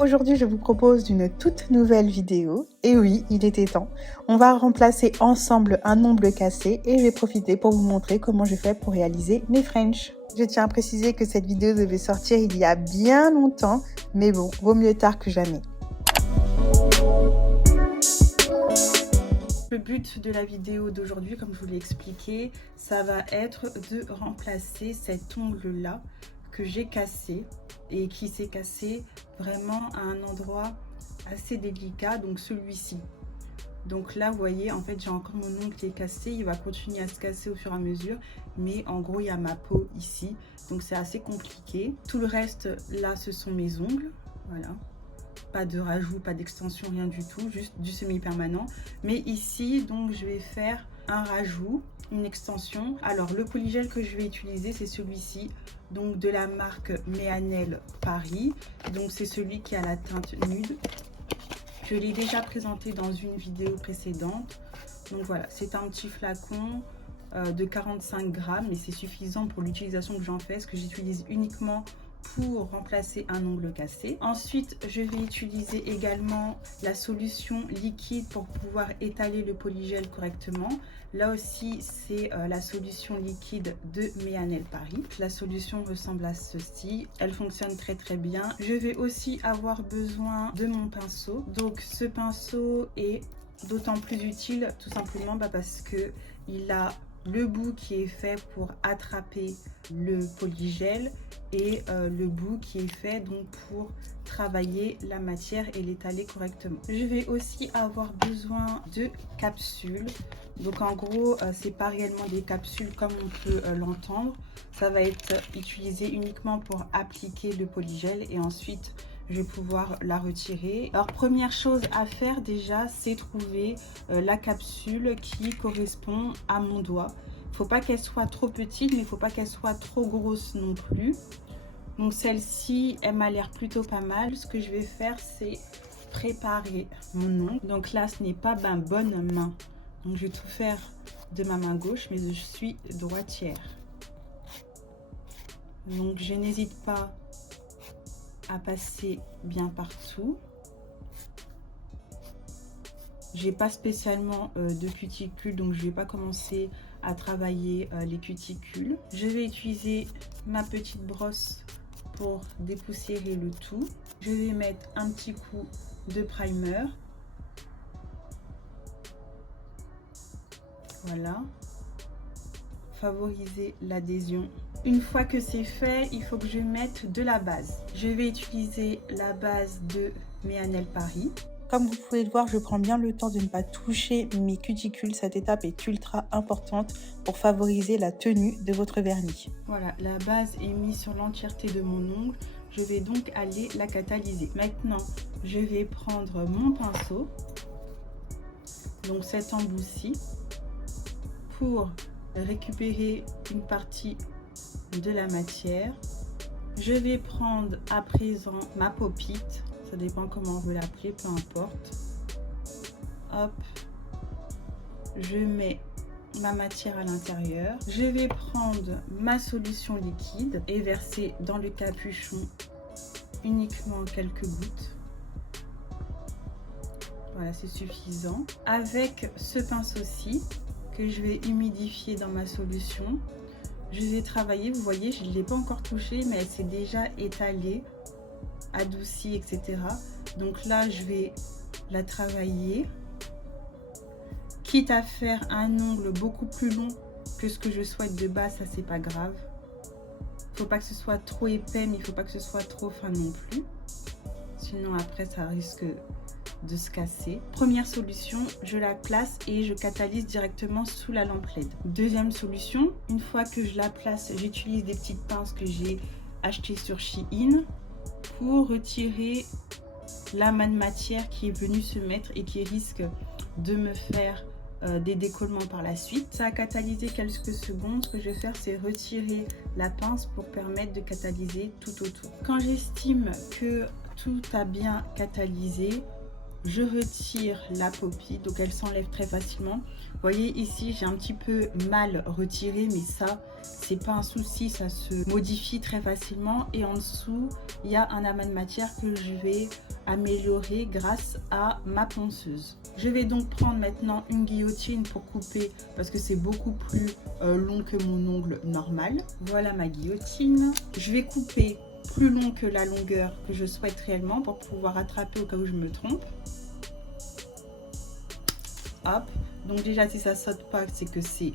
Aujourd'hui, je vous propose une toute nouvelle vidéo. Et oui, il était temps. On va remplacer ensemble un ongle cassé et je vais profiter pour vous montrer comment je fais pour réaliser mes French. Je tiens à préciser que cette vidéo devait sortir il y a bien longtemps, mais bon, vaut mieux tard que jamais. Le but de la vidéo d'aujourd'hui, comme je vous l'ai expliqué, ça va être de remplacer cet ongle-là que j'ai cassé et qui s'est cassé vraiment à un endroit assez délicat, donc celui-ci. Donc là, vous voyez, en fait, j'ai encore mon ongle qui est cassé. Il va continuer à se casser au fur et à mesure. Mais en gros, il y a ma peau ici. Donc c'est assez compliqué. Tout le reste, là, ce sont mes ongles. Voilà. Pas de rajout, pas d'extension, rien du tout. Juste du semi-permanent. Mais ici, donc, je vais faire un rajout, une extension. Alors, le polygel que je vais utiliser, c'est celui-ci. Donc, de la marque Méanel Paris. Donc, c'est celui qui a la teinte nude. Je l'ai déjà présenté dans une vidéo précédente. Donc voilà, c'est un petit flacon de 45 grammes, mais c'est suffisant pour l'utilisation que j'en fais, ce que j'utilise uniquement pour remplacer un ongle cassé. Ensuite, je vais utiliser également la solution liquide pour pouvoir étaler le polygel correctement. Là aussi, c'est la solution liquide de Méanel Paris. La solution ressemble à ceci. Elle fonctionne très très bien. Je vais aussi avoir besoin de mon pinceau. Donc ce pinceau est d'autant plus utile tout simplement parce que il a le bout qui est fait pour attraper le polygel et le bout qui est fait donc pour travailler la matière et l'étaler correctement. Je vais aussi avoir besoin de capsules. Donc en gros, c'est pas réellement des capsules comme on peut l'entendre. Ça va être utilisé uniquement pour appliquer le polygel et ensuite je vais pouvoir la retirer. Alors première chose à faire déjà, c'est trouver la capsule qui correspond à mon doigt. Il ne faut pas qu'elle soit trop petite, mais il ne faut pas qu'elle soit trop grosse non plus. Donc celle-ci, elle m'a l'air plutôt pas mal. Ce que je vais faire, c'est préparer mon ongle. Donc là, ce n'est pas ma bonne main. Donc je vais tout faire de ma main gauche, mais je suis droitière. Donc je n'hésite pas à passer bien partout. J'ai pas spécialement de cuticules, donc je vais pas commencer à travailler les cuticules. Je vais utiliser ma petite brosse pour dépoussiérer le tout. Je vais mettre un petit coup de primer. Voilà. Favoriser l'adhésion. Une fois que c'est fait, il faut que je mette de la base. Je vais utiliser la base de Méanel Paris. Comme vous pouvez le voir, je prends bien le temps de ne pas toucher mes cuticules. Cette étape est ultra importante pour favoriser la tenue de votre vernis. Voilà, la base est mise sur l'entièreté de mon ongle. Je vais donc aller la catalyser. Maintenant, je vais prendre mon pinceau, donc cet embout-ci, pour récupérer une partie de la matière. Je vais prendre à présent ma pop-it, ça dépend comment on veut l'appeler, peu importe. Hop, je mets ma matière à l'intérieur. Je vais prendre ma solution liquide et verser dans le capuchon uniquement quelques gouttes. Voilà, c'est suffisant. Avec ce pinceau-ci que je vais humidifier dans ma solution, je vais travailler. Vous voyez, je ne l'ai pas encore touché, mais elle s'est déjà étalée, adoucie, etc. Donc là, je vais la travailler. Quitte à faire un ongle beaucoup plus long que ce que je souhaite de base, ça c'est pas grave. Il ne faut pas que ce soit trop épais, mais il ne faut pas que ce soit trop fin non plus. Sinon après, ça risque de se casser. Première solution, je la place et je catalyse directement sous la lampe LED. Deuxième solution, une fois que je la place, j'utilise des petites pinces que j'ai achetées sur Shein pour retirer l'amas de matière qui est venu se mettre et qui risque de me faire des décollements par la suite. Ça a catalysé quelques secondes. Ce que je vais faire, c'est retirer la pince pour permettre de catalyser tout autour. Quand j'estime que tout a bien catalysé, je retire la paupière, donc elle s'enlève très facilement. Vous voyez ici, j'ai un petit peu mal retiré, mais ça, c'est pas un souci, ça se modifie très facilement. Et en dessous, il y a un amas de matière que je vais améliorer grâce à ma ponceuse. Je vais donc prendre maintenant une guillotine pour couper, parce que c'est beaucoup plus long que mon ongle normal. Voilà ma guillotine. Je vais couper plus long que la longueur que je souhaite réellement pour pouvoir attraper au cas où je me trompe. Hop, donc déjà si ça saute pas, c'est que c'est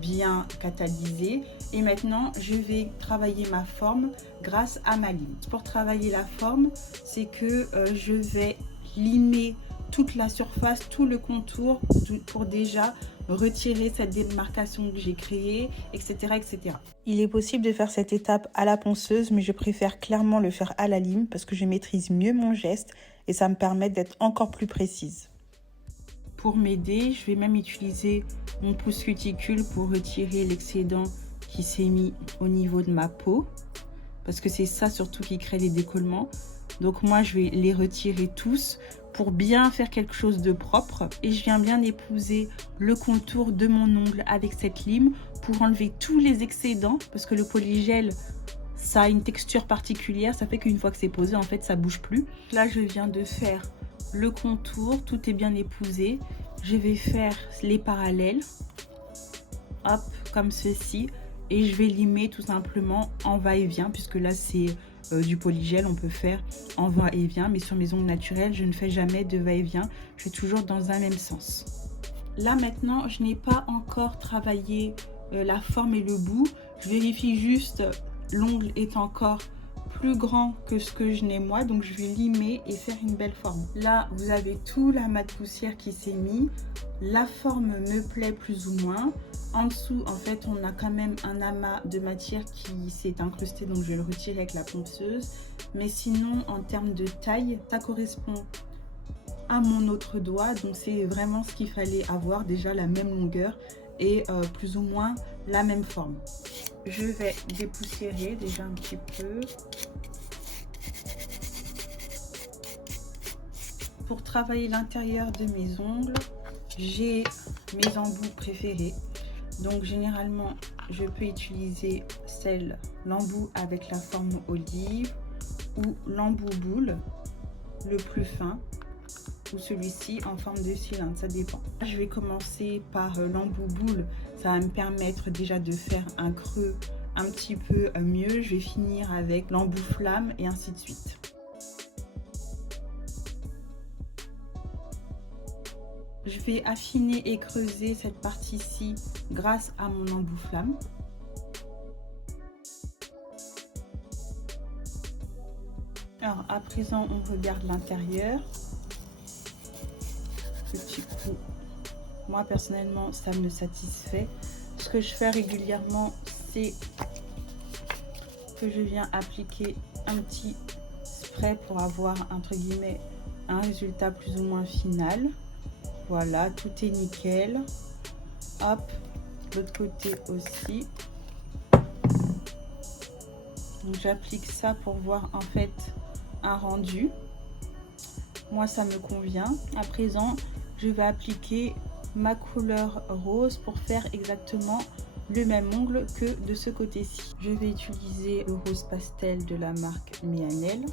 bien catalysé. Et maintenant je vais travailler ma forme grâce à ma lime. Pour travailler la forme, c'est que je vais limer toute la surface, tout le contour pour déjà retirer cette démarcation que j'ai créée, etc., etc. Il est possible de faire cette étape à la ponceuse, mais je préfère clairement le faire à la lime parce que je maîtrise mieux mon geste et ça me permet d'être encore plus précise. Pour m'aider, je vais même utiliser mon pouce cuticule pour retirer l'excédent qui s'est mis au niveau de ma peau, parce que c'est ça surtout qui crée les décollements. Donc moi, je vais les retirer tous pour bien faire quelque chose de propre. Et je viens bien épouser le contour de mon ongle avec cette lime pour enlever tous les excédents, parce que le polygel, ça a une texture particulière, ça fait qu'une fois que c'est posé, en fait, ça bouge plus. Là, je viens de faire le contour, tout est bien épousé. Je vais faire les parallèles, hop, comme ceci. Et je vais limer tout simplement en va-et-vient, puisque là, c'est du polygel, on peut faire en va-et-vient, mais sur mes ongles naturels, je ne fais jamais de va-et-vient, je fais toujours dans un même sens. Là maintenant, je n'ai pas encore travaillé la forme et le bout, je vérifie juste l'ongle est encore plus grand que ce que je n'ai moi, donc je vais limer et faire une belle forme. Là, vous avez tout l'amas de poussière qui s'est mis, la forme me plaît plus ou moins. En dessous, en fait, on a quand même un amas de matière qui s'est incrusté, donc je vais le retirer avec la ponceuse. Mais sinon, en termes de taille, ça correspond à mon autre doigt, donc c'est vraiment ce qu'il fallait avoir, déjà la même longueur et plus ou moins la même forme. Je vais dépoussiérer déjà un petit peu. Pour travailler l'intérieur de mes ongles, j'ai mes embouts préférés. Donc généralement, je peux utiliser l'embout avec la forme olive ou l'embout boule, le plus fin, ou celui-ci en forme de cylindre, ça dépend. Je vais commencer par l'embout boule, ça va me permettre déjà de faire un creux un petit peu mieux. Je vais finir avec l'embout flamme et ainsi de suite. Je vais affiner et creuser cette partie-ci grâce à mon embout flamme. Alors à présent, on regarde l'intérieur. Ce petit coup, moi personnellement, ça me satisfait. Ce que je fais régulièrement, c'est que je viens appliquer un petit spray pour avoir entre guillemets un résultat plus ou moins final. Voilà, tout est nickel. Hop, l'autre côté aussi. Donc j'applique ça pour voir en fait un rendu. Moi ça me convient. À présent, je vais appliquer ma couleur rose pour faire exactement le même ongle que de ce côté-ci. Je vais utiliser le rose pastel de la marque Mianel.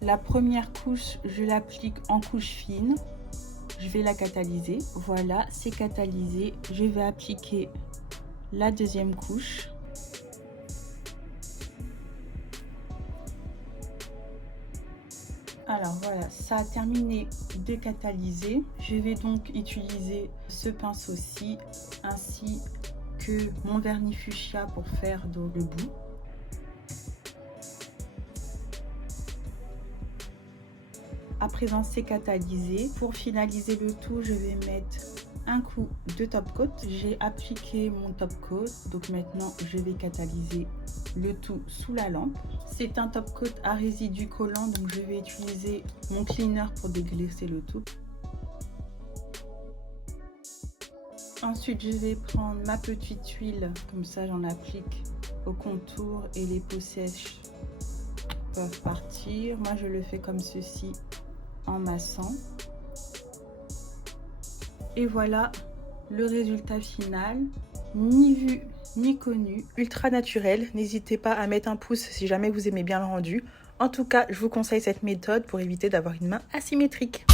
La première couche, je l'applique en couche fine. Je vais la catalyser. Voilà, c'est catalysé. Je vais appliquer la deuxième couche. Alors voilà, ça a terminé de catalyser. Je vais donc utiliser ce pinceau-ci ainsi que mon vernis fuchsia pour faire le bout. À présent, c'est catalysé. Pour finaliser le tout, je vais mettre un coup de top coat. J'ai appliqué mon top coat, donc maintenant je vais catalyser le tout sous la lampe. C'est un top coat à résidus collants, donc je vais utiliser mon cleaner pour déglacer le tout. Ensuite, je vais prendre ma petite huile, comme ça j'en applique au contour et les peaux sèches peuvent partir. Moi, je le fais comme ceci en massant. Et voilà le résultat final, ni vu ni connu, ultra naturel. N'hésitez pas à mettre un pouce si jamais vous aimez bien le rendu. En tout cas, je vous conseille cette méthode pour éviter d'avoir une main asymétrique.